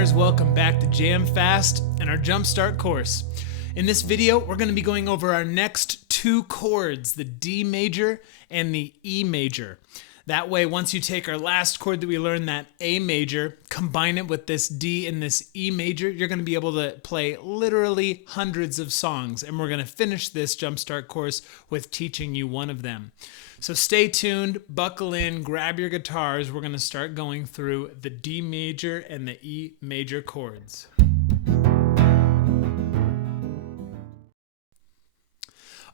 Jammers, welcome back to Jam Fast and our Jumpstart course. In this video, we're going to be going over our next two chords, the D major and the E major. That way, once you take our last chord that we learned, that A major, combine it with this D and this E major, you're going to be able to play literally hundreds of songs. And we're going to finish this Jumpstart course with teaching you one of them. So stay tuned, buckle in, grab your guitars. We're going to start going through the D major and the E major chords.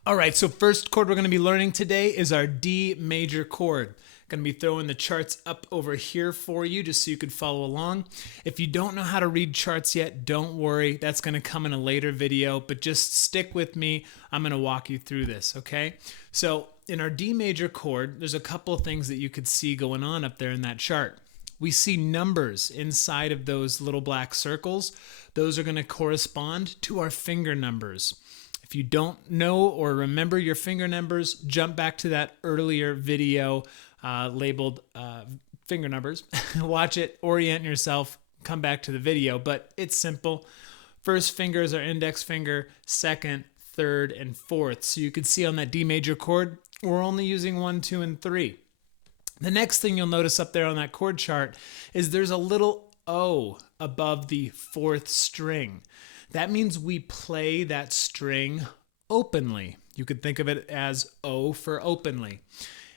All right, so first chord we're going to be learning today is our D major chord. Going to be throwing the charts up over here for you just so you could follow along. If you don't know how to read charts yet, don't worry. That's going to come in a later video, but just stick with me. I'm going to walk you through this, okay? So in our D major chord, there's a couple of things that you could see going on up there in that chart. We see numbers inside of those little black circles. Those are going to correspond to our finger numbers. If you don't know or remember your finger numbers, jump back to that earlier video labeled finger numbers. Watch it, orient yourself, come back to the video, but it's simple. First finger is our index finger, second, third, and fourth. So you can see on that D major chord, we're only using 1, 2, and 3. The next thing you'll notice up there on that chord chart is there's a little O above the fourth string. That means we play that string openly. You could think of it as O for openly.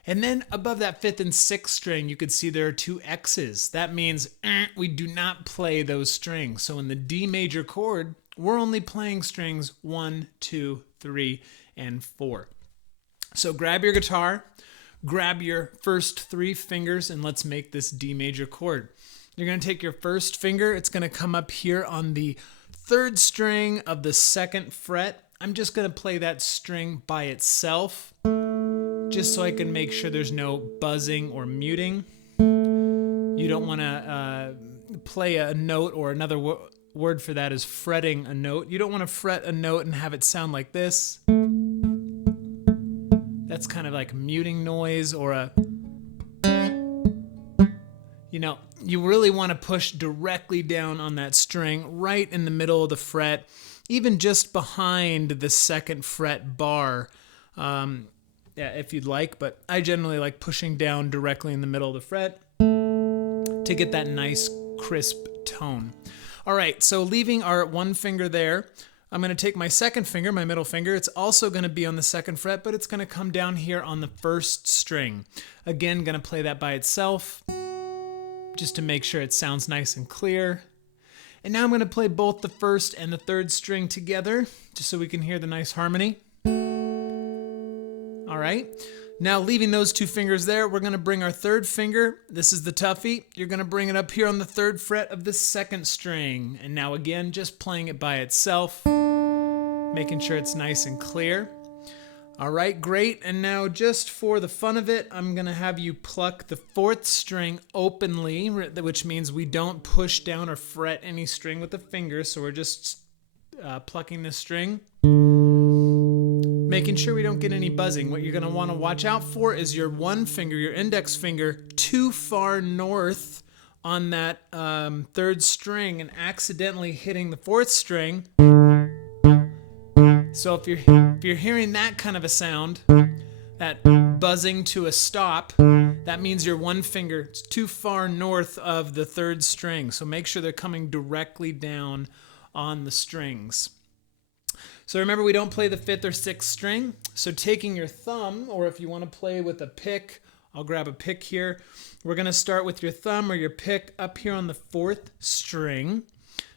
And then above that fifth and sixth string, you could see there are two X's. That means we do not play those strings. So in the D major chord, we're only playing strings 1, 2, 3, and 4. So grab your guitar, grab your first 3 fingers, and let's make this D major chord. You're going to take your first finger. It's going to come up here on the 3rd string of the 2nd fret. I'm just going to play that string by itself, just so I can make sure there's no buzzing or muting. You don't want to play a note, or another word for that is fretting a note. You don't want to fret a note and have it sound like this. That's kind of like muting noise, or a, you really want to push directly down on that string right in the middle of the fret, even just behind the 2nd fret bar. If you'd like, but I generally like pushing down directly in the middle of the fret to get that nice crisp tone. All right, so leaving our 1 finger there, I'm going to take my 2nd finger, my middle finger. It's also going to be on the 2nd fret, but it's going to come down here on the 1st string. Again, going to play that by itself just to make sure it sounds nice and clear. And now I'm going to play both the 1st and the 3rd string together just so we can hear the nice harmony. All right, now leaving those 2 fingers there, we're going to bring our 3rd finger. This is the toughie. You're going to bring it up here on the 3rd fret of the 2nd string. And now again, just playing it by itself, making sure it's nice and clear. All right, great. And now just for the fun of it, I'm going to have you pluck the 4th string openly, which means we don't push down or fret any string with the finger. So we're just plucking this string, making sure we don't get any buzzing. What you're going to want to watch out for is your 1 finger, your index finger, too far north on that 3rd string and accidentally hitting the 4th string. So if you're hearing that kind of a sound, that buzzing to a stop, that means your 1 finger is too far north of the 3rd string. So make sure they're coming directly down on the strings. So remember, we don't play the 5th or 6th string. So taking your thumb, or if you want to play with a pick, I'll grab a pick here. We're going to start with your thumb or your pick up here on the 4th string,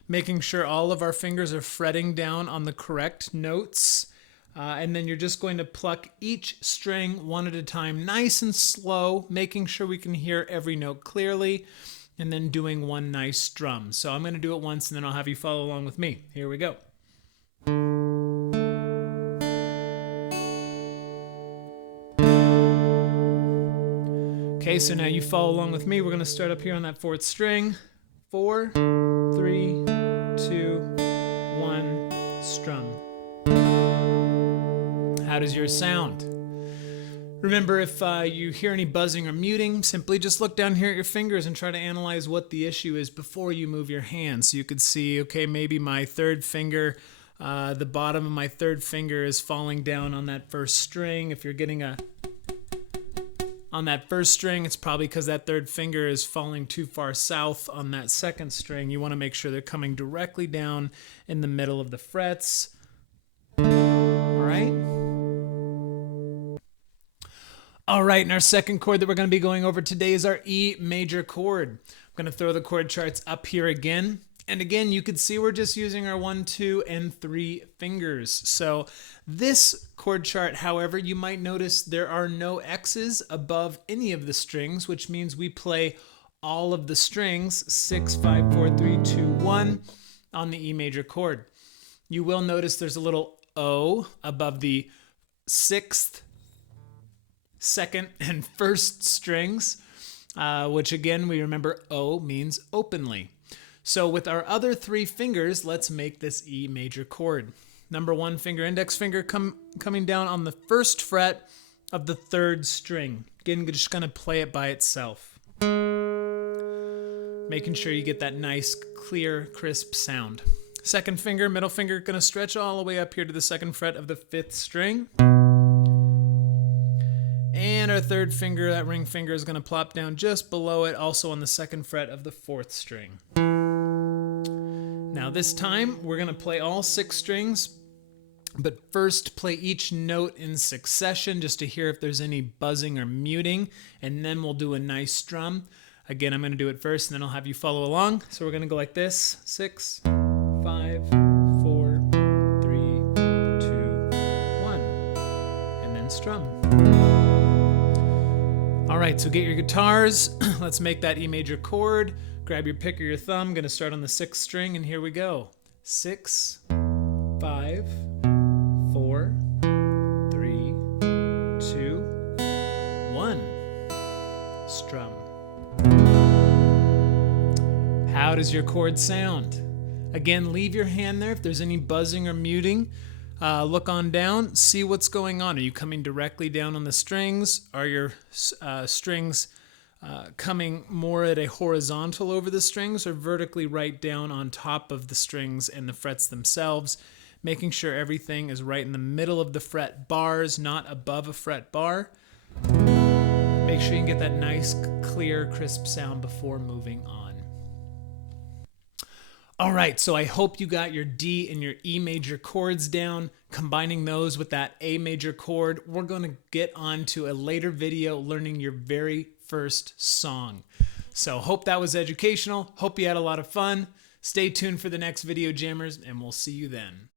making sure all of our fingers are fretting down on the correct notes. And then you're just going to pluck each string one at a time, nice and slow, making sure we can hear every note clearly, and then doing one nice strum. So I'm going to do it once, and then I'll have you follow along with me. Here we go. Okay, so now you follow along with me. We're going to start up here on that 4th string. 4, 3, 2, 1, strum. How does yours sound? Remember, if you hear any buzzing or muting, simply just look down here at your fingers and try to analyze what the issue is before you move your hand. So you could see, okay, maybe my third finger, the bottom of my third finger is falling down on that first string. If you're getting on that first string, it's probably because that third finger is falling too far south on that second string. You want to make sure they're coming directly down in the middle of the frets. All right? All right, and our second chord that we're going to be going over today is our E major chord. I'm going to throw the chord charts up here again. And again, you can see we're just using our 1, 2, and 3 fingers. So this chord chart, however, you might notice there are no X's above any of the strings, which means we play all of the strings 6, 5, 4, 3, 2, 1 on the E major chord. You will notice there's a little O above the 6th, 2nd, and 1st strings, which again, we remember O means openly. So with our other 3 fingers, let's make this E major chord. Number 1 finger, index finger, coming down on the 1st fret of the 3rd string. Again, just gonna play it by itself. Making sure you get that nice, clear, crisp sound. 2nd finger, middle finger, gonna stretch all the way up here to the 2nd fret of the 5th string. And our 3rd finger, that ring finger, is gonna plop down just below it, also on the 2nd fret of the 4th string. Now this time, we're gonna play all 6 strings, but first play each note in succession just to hear if there's any buzzing or muting, and then we'll do a nice strum. Again, I'm gonna do it first, and then I'll have you follow along. So we're gonna go like this: 6, 5, 4, 3, 2, 1, and then strum. All right, so get your guitars. Let's make that E major chord. Grab your pick or your thumb. I'm gonna start on the 6th string, and here we go. 6, 5, 4, 3, 2, 1. Strum. How does your chord sound? Again, leave your hand there. If there's any buzzing or muting, look on down, see what's going on. Are you coming directly down on the strings? Are your strings coming more at a horizontal over the strings, or vertically right down on top of the strings and the frets themselves? Making sure everything is right in the middle of the fret bars, not above a fret bar. Make sure you can get that nice, clear, crisp sound before moving on. All right, so I hope you got your D and your E major chords down. Combining those with that A major chord, we're going to get on to a later video learning your very first song. So hope that was educational. Hope you had a lot of fun. Stay tuned for the next video, jammers, and we'll see you then.